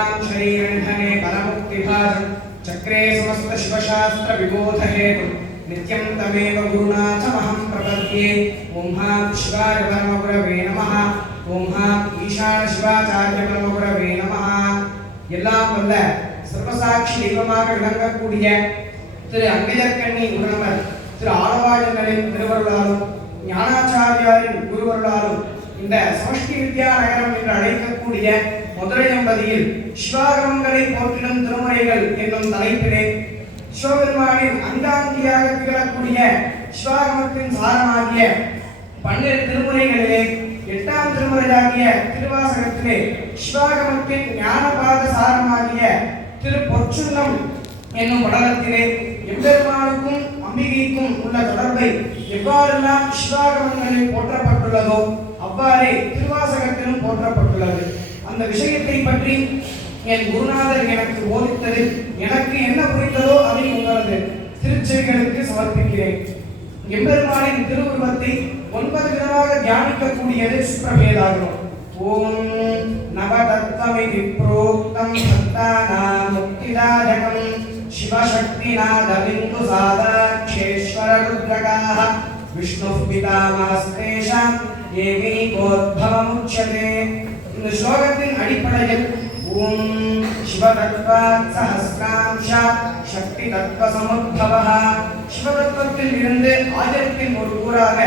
भगवान् शरीरनिधने परमुक्तिभाजं चक्रे समस्त शिवशास्त्र विबोध हेतु नित्यं तमेव गुरुनाथमहं प्रपद्ये। ओं हां शिवाय परमगुरवे नमः। ओं हां ईशान शिवाचार्य परमगुरवे नमः। எல்லாம் வல்ல சர்வசாட்சி தெய்வமாக விளங்கக்கூடிய திரு அங்கிதற்கண்ணி உணவர் திரு ஆளவாழங்களின் திருவருளாலும் ஞானாச்சாரியாரின் குருவருளாலும் இந்த சமஷ்டி வித்யா நகரம் என்று அழைக்கக்கூடிய மதுரை தம்பதியில் சிவாகமங்களை போற்றிடும் திருமுறைகள் என்னும் தலைப்பிலே சிவபெருமானின் அங்காங்கியாக திகழக்கூடிய சிவாகமத்தின் சாரமாகிய 12 திருமுறைகளிலே 8ஆம் திருமுறையாகிய திருவாசகத்திலே சிவாகமத்தின் ஞானபாத சாரமாகிய திருப்பொற்சுன்னம் என்னும் படலத்திலே எம்பெருமானுக்கும் அம்பிகைக்கும் உள்ள தொடர்பை எவ்வாறெல்லாம் சிவாகமங்களில் போற்றப்பட்டுள்ளதோ அவ்வாறே திருவாசகத்திலும் போற்றப்பட்டுள்ளது. அந்த விஷயத்தை பற்றி என் குருநாதர் எனக்கு போதித்தது எனக்கு என்ன புரிந்ததோ அதை உங்களது திருச்செவிகளுக்கு சமர்ப்பிக்கிறேன். எம்பெருமானின் திருவுருவத்தை 9 விதமாக தியானிக்கக்கூடியது சுப்ரபேதாகமம். ஓம் நவதத்வமிதி ப்ரோக்தம் சத்தானாம் முக்திதாயகம் சிவசக்திநாதபிந்து சாதாட்சேஸ்வர ருத்ரகாः விஷ்ணுः பிதாமஹஸ்தேஷாம் ஏகைகோத்பவமுச்யதே. இந்த ஸ்லோகத்தின் அடிப்படையில் ஓம் சிவதத்வாத் சஹஸ்ராம்ஷா சக்தி தத்துவ சமுத்பவः, சிவதத்துவத்தில் இருந்து ஆயிரத்தின் ஒரு கூறாக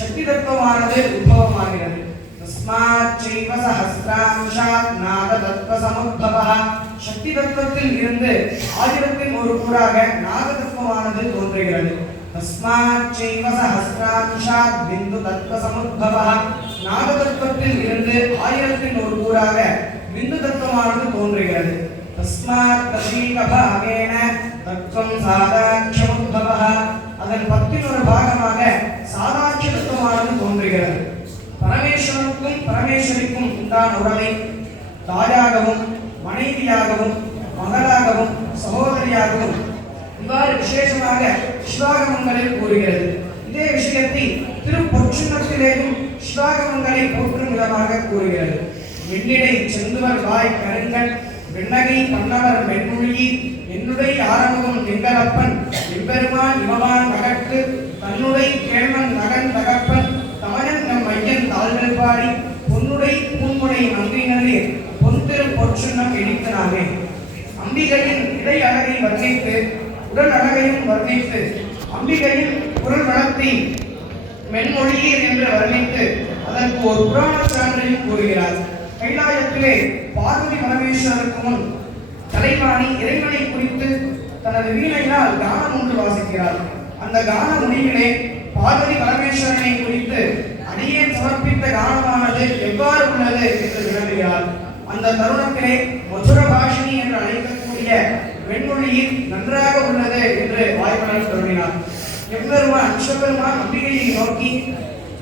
சக்தி தத்துவமானது உத்பவமாகிறது. தஸ்மாத் சைவ சஹஸ்ராம்ஷாத் நாத தத்துவ சமுத்பவः, சக்தி தத்துவத்தில் இருந்து ஆயிரத்தின் ஒரு கூறாக நாத தத்துவமானது தோன்றுகிறது. தஸ்மாத் சைவ சஹஸ்ராம்ஷாத் பிந்து தத்துவ சமுத்பவः, நாத தத்துவத்தில் இருந்து ஆயிரத்தின் ஒரு கூறாக பிந்து தத்துவமானது தோன்றுகிறது. தஸ்மாத் தசீக பாகேன தத்துவம் சாதாட்சமுத்பவः, அதன் 10 ஒரு பாகமாக சாதாட்ச தத்துவமானது தோன்றுகிறது. பரமேஸ்வரனுக்கும் பரமேஸ்வரிக்கும் உண்டான உறவை தாயாகவும் மனைவியாகவும் மகளாகவும் சகோதரியாகவும் இவ்வாறு விசேஷமாக சிவாகமங்களில் கூறுகிறது. இதே விஷயத்தை திருப்பொற்சுன்னத்திலேயும் சிவாகமங்களை போற்றும் விதமாக கூறுகிறது. வெண்ணிடை செந்துவர் வாய் கருங்கன் வெண்ணகை பன்னவர் மென்மொழி என்னுடைய ஆரம்பம் எங்களப்பன் எம்பெருமான் இமவான் மகட்டு தன்னுடை கேள்வன் நகன் தகப்பன் தமயன் நம் ஐயன் தாழ்கள் பாடி பொன்னுடை பூன்முனை நன்றினரே பொன்திரு பொற்சுன்னம் இடித்தனாமே. அம்பிகையின் இடை அழகை வர்ணித்து உடல் அழகையும் வர்ணித்து அம்பிகையின் குரல் வளத்தை மென்மொழியீர் என்று வர்ணித்து அதற்கு ஒரு புராண சான்றையும் கூறுகிறார். கைலாயத்திலே பார்வதி பரமேஸ்வரருக்கு முன் கலைவாணி இறைவனை குறித்து தனது வீணையினால் கானம் ஒன்று வாசிக்கிறார். அந்த கான முடிவிலே பார்வதி பரமேஸ்வரனை குறித்து அடியேன் சமர்ப்பித்த கானமானது எவ்வாறு உள்ளது என்று விளங்குகிறார். அந்த தருணத்திலே மதுர பாஷினி என்று அழைக்கக்கூடிய வெண்மொழியில் நன்றாக உள்ளது என்று வாய்மலர் தருவினார். எம்பெருமான் சிவபெருமான் அம்பிகையை நோக்கி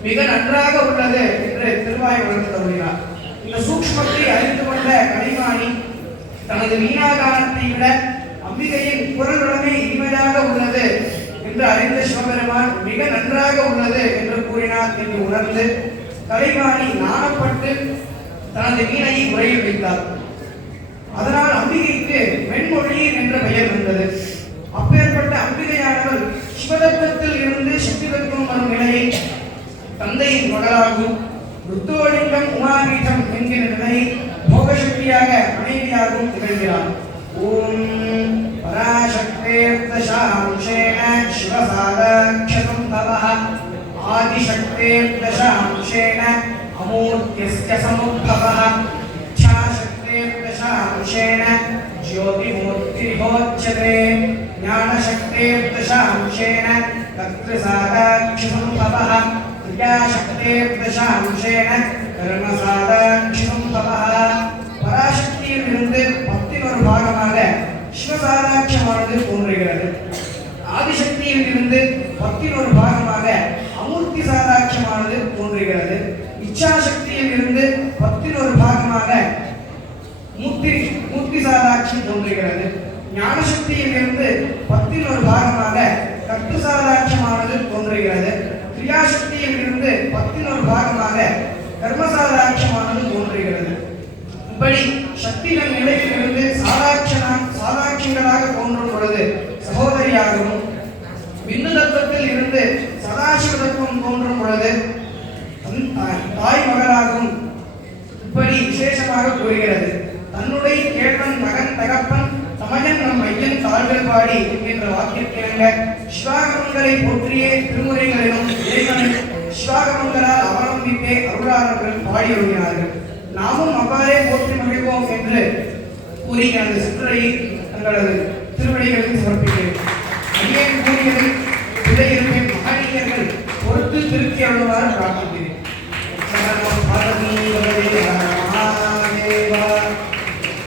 மிக நன்றாக உள்ளது என்று திருவாய்மலர் தருவினார். இந்த சூக்ஷ்மத்தை அறிந்து கொண்ட கலைவாணி தனது வீணாகானத்தை விட அம்பிகையின் குரல் வளமே இனிமையாக உள்ளது என்று அறிந்த சிவபெருமான் மிக நன்றாக உள்ளது என்று கூறினார் என்று உணர்ந்து கலைவாணி நாணப்பட்டு தனது வீணையை உரையில் வைத்தார். அதனால் அம்பிகைக்கு வெண்மொழியீர் என்ற பெயர் வந்தது. அப்பேற்பட்ட அம்பிகையானவர் சிவதத்துவத்தில் இருந்து சக்தி தத்துவம் வரும் நிலையை தந்தையின் மகளாகவும் ருத்தோலிங்கம் உமாபீடம் என்கிற நிலையை போகசக்தியாக மனைவியாகவும் திகழ்கிறார். ஓம் பராசக்தேர்தசாம்சேன சிவசாதாட்சசம்பவः ஆதிசக்தேர்தசாம்சேன அமூர்த்தியஸ்ய சமுத்பவः இச்சாசக்தேர்தசாம்சேன ஜோதிமூர்த்திரிஹோச்யதே ஞானசக்தேர்தசாம்சேன கர்த்ருசாதாட்சசம்பவः கிரியாசக்தேர்தசாம்சேன கர்மசாதாட்சசம்பவः. பராசக்தியில் இருந்து 10 ஒரு பாகமாக சிவசாதாட்சமானது தோன்றுகிறது. ஆதிசக்தியில் இருந்து 10 ஒரு பாகமாக அமூர்த்தி சாதாட்சமானது தோன்றுகிறது. இச்சாசக்தியில் இருந்து 10 ஒரு பாகமாக மூர்த்தி சாதாட்சம் தோன்றுகிறது. ஞானசக்தியில் இருந்து 10 ஒரு பாகமாக கர்த்து சாதாட்சமானது தோன்றுகிறது. கிரியாசக்தியில் இருந்து 10 ஒரு பாகமாக கர்மசாதாட்சமானது தோன்றுகிறது. இப்படி சக்திகள் நிலையிலிருந்து சாதாட்சியங்களாக தோன்றும் பொழுது சகோதரியாகவும், விண்ணு தத்துவத்தில் இருந்து சதாசிவ தத்துவம் தோன்றும் பொழுது தாய் மகளாகவும் இப்படி விசேஷமாக கூறுகிறது. தன்னுடைய கேட்பன் மகன் தகப்பன் சமயன் நம் ஐயன் தாழ்கள் பாடி என்கின்ற வாக்கிற்கிணங்க சிவாகமங்களை போற்றியே திருமுறைகளிலும் இறைவனை சிவாகமங்களால் அவலம்பித்தே அருளாளர்கள் பாடி வருகிறார்கள். நாமும் அவ்வாறே போற்றி மகிழ்வோம் என்று கூறி அந்த சிற்றுரையை தங்களது திருவடிகளுக்கு சமர்ப்பிக்கிறேன். அடியே கூறியது